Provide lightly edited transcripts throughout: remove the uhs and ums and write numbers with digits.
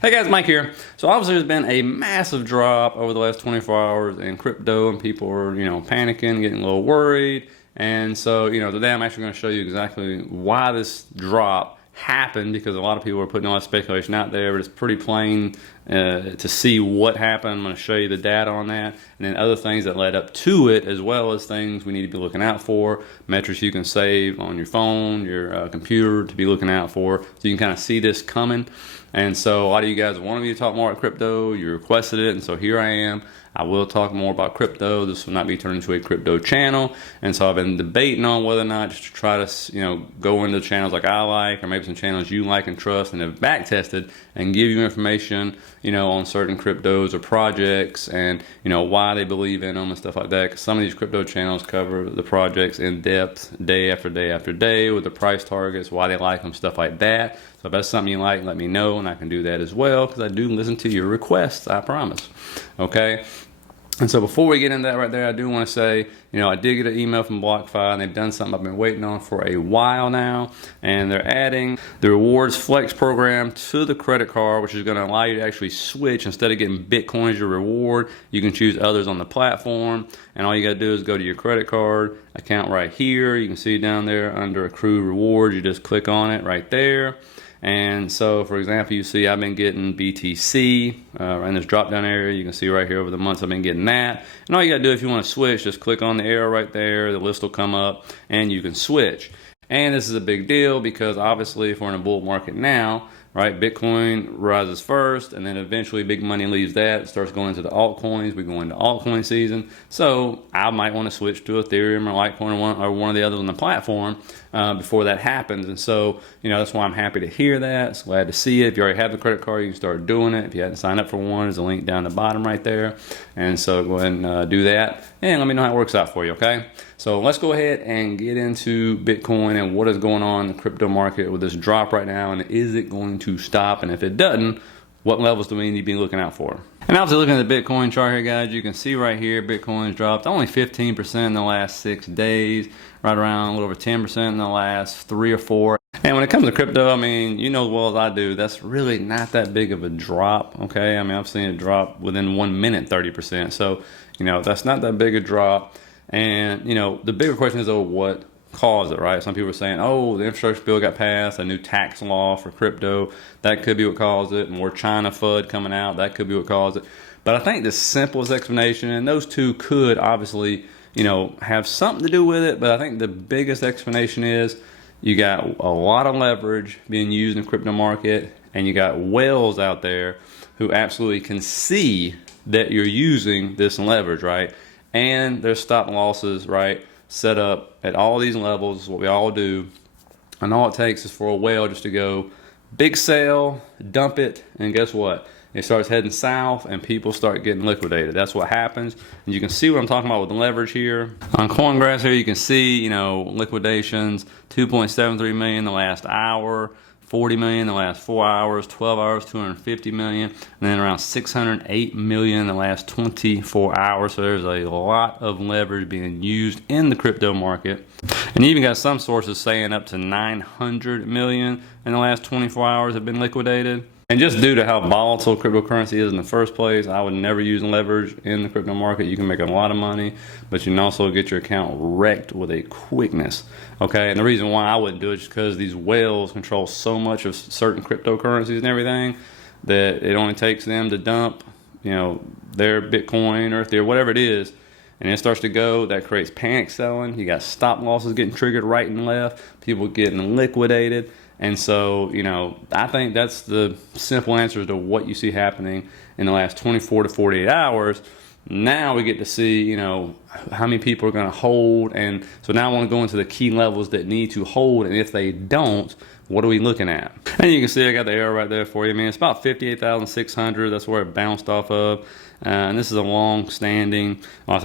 Hey guys, Mike here. So obviously there's been a massive drop over the last 24 hours in crypto, and people are, panicking, getting a little worried. And so, today I'm actually going to show you exactly why this drop happened, because a lot of people are putting a lot of speculation out there, but it's pretty plain to see what happened. I'm going to show you the data on that, and then other things that led up to it, as well as things we need to be looking out for, metrics you can save on your phone, your computer to be looking out for, so you can kind of see this coming. And so a lot of you guys wanted me to talk more about crypto. You requested it, and so here I am. I will talk more about crypto. This will not be turned into a crypto channel. And so I've been debating on whether or not just to try to, go into channels like I like, or maybe some channels you like and trust and have back tested, and give you information, on certain cryptos or projects, and, why they believe in them and stuff like that. Because some of these crypto channels cover the projects in depth, day after day after day, with the price targets, why they like them, stuff like that. So if that's something you like, let me know, and I can do that as well, because I do listen to your requests, I promise. Okay? And so before we get into that right there, I do want to say, I did get an email from BlockFi, and they've done something I've been waiting on for a while now, and they're adding the Rewards Flex program to the credit card, which is going to allow you to actually switch. Instead of getting Bitcoin as your reward, you can choose others on the platform, and all you got to do is go to your credit card account right here. You can see down there under Accrue Rewards, you just click on it right there. And so, for example, you see I've been getting BTC in this drop down area. You can see right here over the months I've been getting that. And all you gotta do if you want to switch, just click on the arrow right there. The list will come up and you can switch. And this is a big deal because obviously if we're in a bull market now, right, Bitcoin rises first, and then eventually big money leaves that, it starts going into the altcoins. We go into altcoin season. So I might want to switch to Ethereum or Litecoin or one of the others on the platform before that happens. And so, that's why I'm happy to hear that. So glad to see it. If you already have the credit card, you can start doing it. If you hadn't signed up for one, there's a link down the bottom right there. And so go ahead and do that. And let me know how it works out for you, okay? So let's go ahead and get into Bitcoin and what is going on in the crypto market with this drop right now, and is it going to stop? And if it doesn't, what levels do we need to be looking out for? And obviously looking at the Bitcoin chart here, guys, you can see right here Bitcoin's dropped only 15% in the last 6 days, right around a little over 10% in the last 3 or 4. And when it comes to crypto, you know as well as I do, that's really not that big of a drop, okay? I've seen it drop within 1 minute 30%. So, that's not that big a drop. And, the bigger question is, what caused it, right? Some people are saying, the infrastructure bill got passed, a new tax law for crypto, that could be what caused it. More China FUD coming out, that could be what caused it. But I think the simplest explanation, and those two could obviously, have something to do with it, but I think the biggest explanation is you got a lot of leverage being used in the crypto market, and you got whales out there who absolutely can see that you're using this leverage, right? And there's stop losses, right, set up at all these levels, what we all do. And all it takes is for a whale just to go big sell, dump it, and guess what? It starts heading south and people start getting liquidated. That's what happens. And you can see what I'm talking about with the leverage here. On CoinGrass here, you can see, liquidations, 2.73 million the last hour, 40 million in the last 4 hours, 12 hours, 250 million, and then around 608 million in the last 24 hours. So there's a lot of leverage being used in the crypto market. And you even got some sources saying up to 900 million in the last 24 hours have been liquidated. And just due to how volatile cryptocurrency is in the first place, I would never use leverage in the crypto market. You can make a lot of money, but you can also get your account wrecked with a quickness. Okay, and the reason why I wouldn't do it is because these whales control so much of certain cryptocurrencies and everything that it only takes them to dump, their Bitcoin or Ethereum, whatever it is, and it starts to go. That creates panic selling. You got stop losses getting triggered right and left, people getting liquidated. And so, I think that's the simple answer to what you see happening in the last 24 to 48 hours. Now we get to see, how many people are going to hold. And so now I want to go into the key levels that need to hold. And if they don't, what are we looking at? And you can see I got the arrow right there for you. It's about 58,600. That's where it bounced off of. And this is a long-standing, about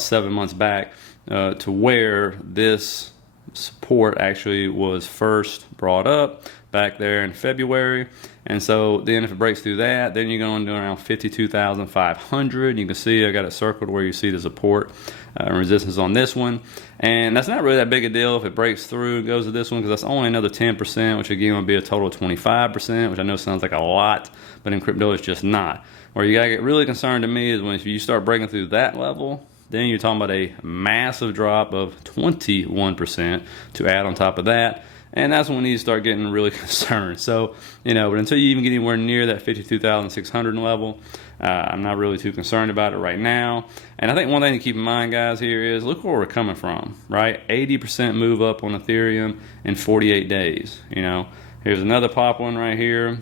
7 months back to where this support actually was first brought up back there in February. And so then if it breaks through that, then you're going to do around 52,500. You can see I got it circled where you see the support and resistance on this one. And that's not really that big a deal if it breaks through and goes to this one, because that's only another 10%, which again would be a total of 25%, which I know sounds like a lot, but in crypto it's just not. Where you got to get really concerned to me is when if you start breaking through that level, then you're talking about a massive drop of 21% to add on top of that. And that's when you start getting really concerned. So, but until you even get anywhere near that 52,600 level, I'm not really too concerned about it right now. And I think one thing to keep in mind, guys, here is look where we're coming from, right? 80% move up on Ethereum in 48 days. Here's another pop one right here.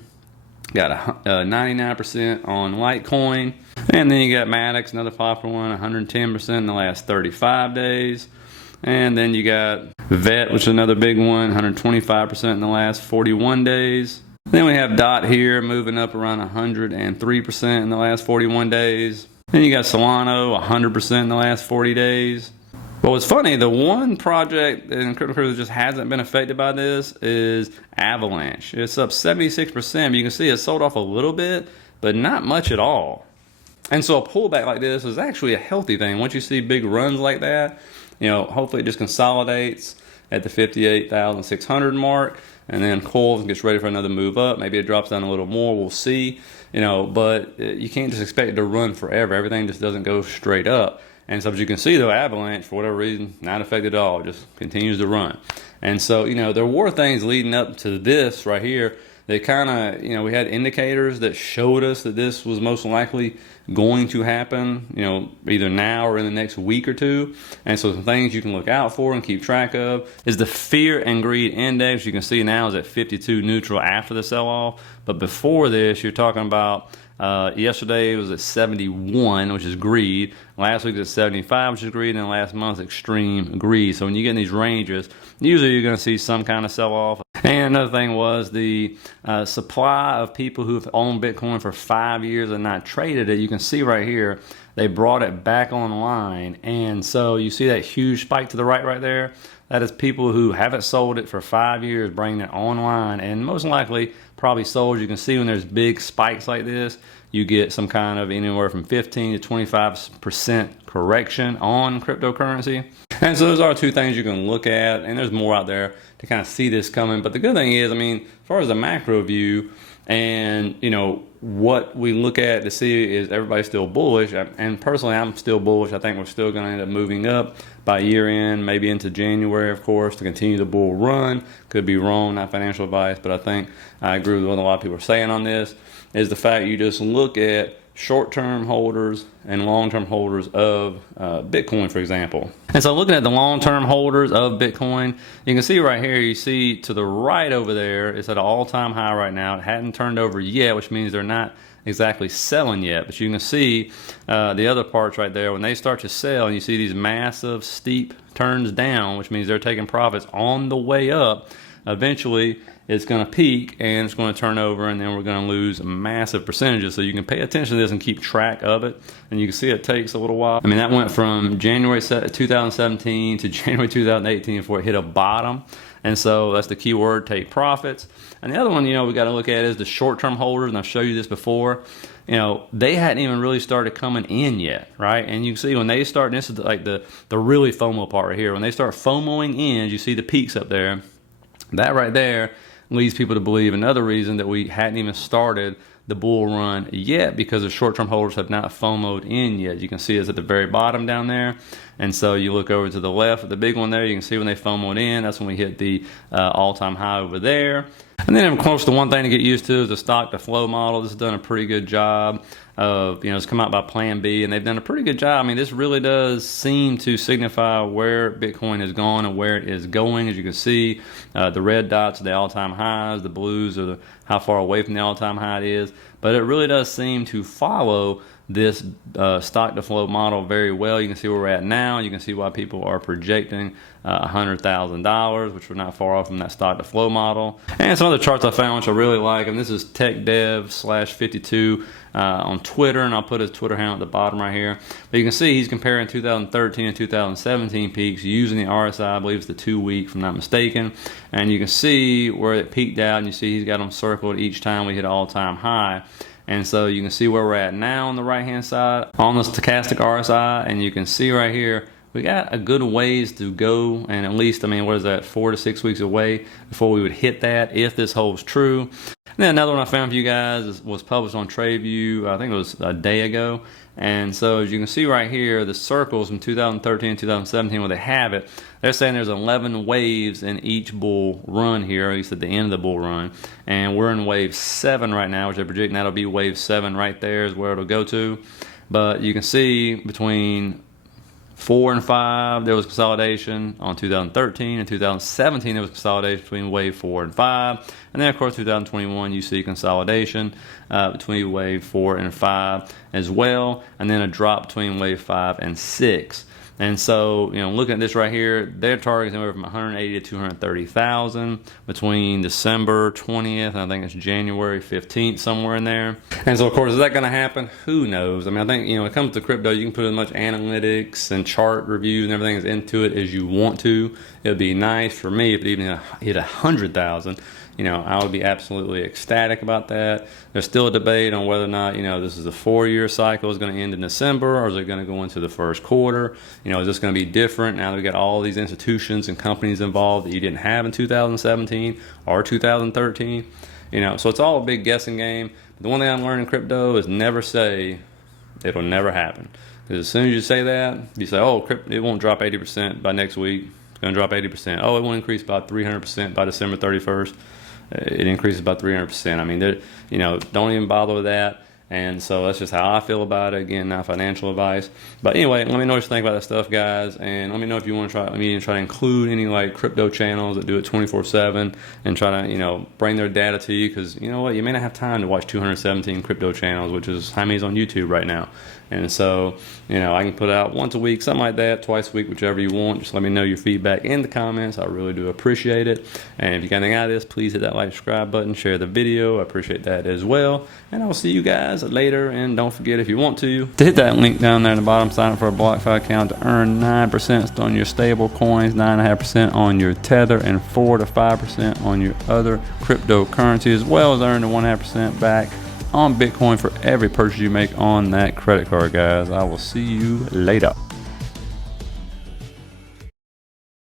Got a 99% on Litecoin. And then you got Maddox, another popular one, 110% in the last 35 days. And then you got VET, which is another big one, 125% in the last 41 days. Then we have DOT here moving up around 103% in the last 41 days. Then you got Solano, 100% in the last 40 days. But what's funny, the one project in crypto that just hasn't been affected by this is Avalanche. It's up 76%. You can see it sold off a little bit, but not much at all. And so a pullback like this is actually a healthy thing. Once you see big runs like that, hopefully it just consolidates at the 58,600 mark and then cools and gets ready for another move up. Maybe it drops down a little more. We'll see. But you can't just expect it to run forever. Everything just doesn't go straight up. And so as you can see, though, Avalanche, for whatever reason, not affected at all. It just continues to run. And so, there were things leading up to this right here that kind of, we had indicators that showed us that this was most likely going to happen, either now or in the next week or two. And so some things you can look out for and keep track of is the fear and greed index. You can see now is at 52 neutral after the sell-off. But before this, you're talking about yesterday it was at 71, which is greed. Last week it was at 75, which is greed. And last month, extreme greed. So when you get in these ranges, usually you're going to see some kind of sell-off. And another thing was the supply of people who have owned Bitcoin for 5 years and not traded it. You can see right here, they brought it back online. And so you see that huge spike to the right there? That is people who haven't sold it for 5 years bringing it online, and most likely probably sold. You can see when there's big spikes like this, you get some kind of anywhere from 15 to 25% correction on cryptocurrency. And so those are two things you can look at, and there's more out there to kind of see this coming. But the good thing is, as far as the macro view, and what we look at to see is everybody's still bullish, and personally I'm still bullish. I think we're still going to end up moving up by year end, maybe into January, of course, to continue the bull run. Could be wrong, not financial advice, but I think I agree with what a lot of people are saying on this, is the fact you just look at short-term holders and long-term holders of Bitcoin, for example. And so looking at the long-term holders of Bitcoin, you can see right here, you see to the right over there, it's at an all-time high right now. It hadn't turned over yet, which means they're not exactly selling yet. But you can see the other parts right there. When they start to sell and you see these massive steep turns down, which means they're taking profits on the way up, eventually it's going to peak and it's going to turn over, and then we're going to lose massive percentages. So you can pay attention to this and keep track of it. And you can see it takes a little while. That went from January 2017 to January 2018 before it hit a bottom. And so that's the key word, take profits. And the other one, we got to look at is the short-term holders. And I've showed you this before. They hadn't even really started coming in yet, right? And you can see when they start, and this is like the really FOMO part right here. When they start FOMOing in, you see the peaks up there. That right there leads people to believe another reason that we hadn't even started the bull run yet, because the short-term holders have not FOMO'd in yet. You can see it's at the very bottom down there. And so you look over to the left, the big one there, you can see when they FOMO'd in, that's when we hit the all-time high over there. And then, of course, the one thing to get used to is the stock-to-flow model. This has done a pretty good job of, it's come out by Plan B, and they've done a pretty good job. This really does seem to signify where Bitcoin has gone and where it is going. As you can see, the red dots are the all-time highs, the blues are how far away from the all-time high it is. But it really does seem to follow this stock-to-flow model very well. You can see where we're at now. You can see why people are projecting $100,000, which we're not far off from that stock-to-flow model. And some other charts I found which I really like, and this is TechDev /52 on Twitter, and I'll put his Twitter handle at the bottom right here. But you can see he's comparing 2013 and 2017 peaks using the RSI. I believe it's the 2-week, if I'm not mistaken. And you can see where it peaked out, and you see he's got them circled each time we hit an all-time high. And so you can see where we're at now on the right-hand side on the stochastic RSI, and you can see right here, we got a good ways to go, and at least, I mean, what is that, 4 to 6 weeks away before we would hit that if this holds true. And then another one I found for you guys was published on TradeView, I think it was a day ago. And so as you can see right here, the circles from 2013 and 2017 where they have it, they're saying there's 11 waves in each bull run here, at least at the end of the bull run. And we're in wave 7 right now, which they're projecting that'll be wave 7 right there is where it'll go to. But you can see between 4 and 5, there was consolidation. On 2013 and 2017, there was consolidation between wave 4 and 5. And then, of course, 2021, you see consolidation between wave 4 and 5 as well. And then a drop between wave 5 and 6. And so, you know, looking at this right here, their target is anywhere from 180 to 230,000 between December 20th and I think it's January 15th, somewhere in there. And so, of course, is that going to happen? Who knows? I mean, I think, you know, when it comes to crypto, you can put as much analytics and chart reviews and everything into it as you want to. It would be nice for me if it even hit 100,000. You know, I would be absolutely ecstatic about that. There's still a debate on whether or not, you know, this is a 4-year cycle is going to end in December, or is it going to go into the first quarter? You know, is this going to be different now that we got all these institutions and companies involved that you didn't have in 2017 or 2013? You know, so it's all a big guessing game. But the one thing I'm learning in crypto is never say it'll never happen. Because as soon as you say that, you say, oh, it won't drop 80% by next week. It's going to drop 80%. Oh, it will increase by 300% by December 31st. It increases by 300%. I mean, you know, don't even bother with that. And so that's just how I feel about it. Again, not financial advice. But anyway, let me know what you think about that stuff, guys. And let me know if you want to try to include any like crypto channels that do it 24/7 and try to, you know, bring their data to you. Because you know what, you may not have time to watch 217 crypto channels, which is how many is on YouTube right now. And so, you know, I can put out once a week, something like that, twice a week, whichever you want. Just let me know your feedback in the comments. I really do appreciate it. And if you got anything out of this, please hit that like, subscribe button, share the video. I appreciate that as well. And I'll see you guys later. And don't forget, if you want to hit that link down there in the bottom, sign up for a BlockFi account to earn 9% on your stable coins, 9.5% on your Tether, and 4 to 5% on your other cryptocurrency, as well as earn the 1.5% back on Bitcoin for every purchase you make on that credit card, guys. I will see you later.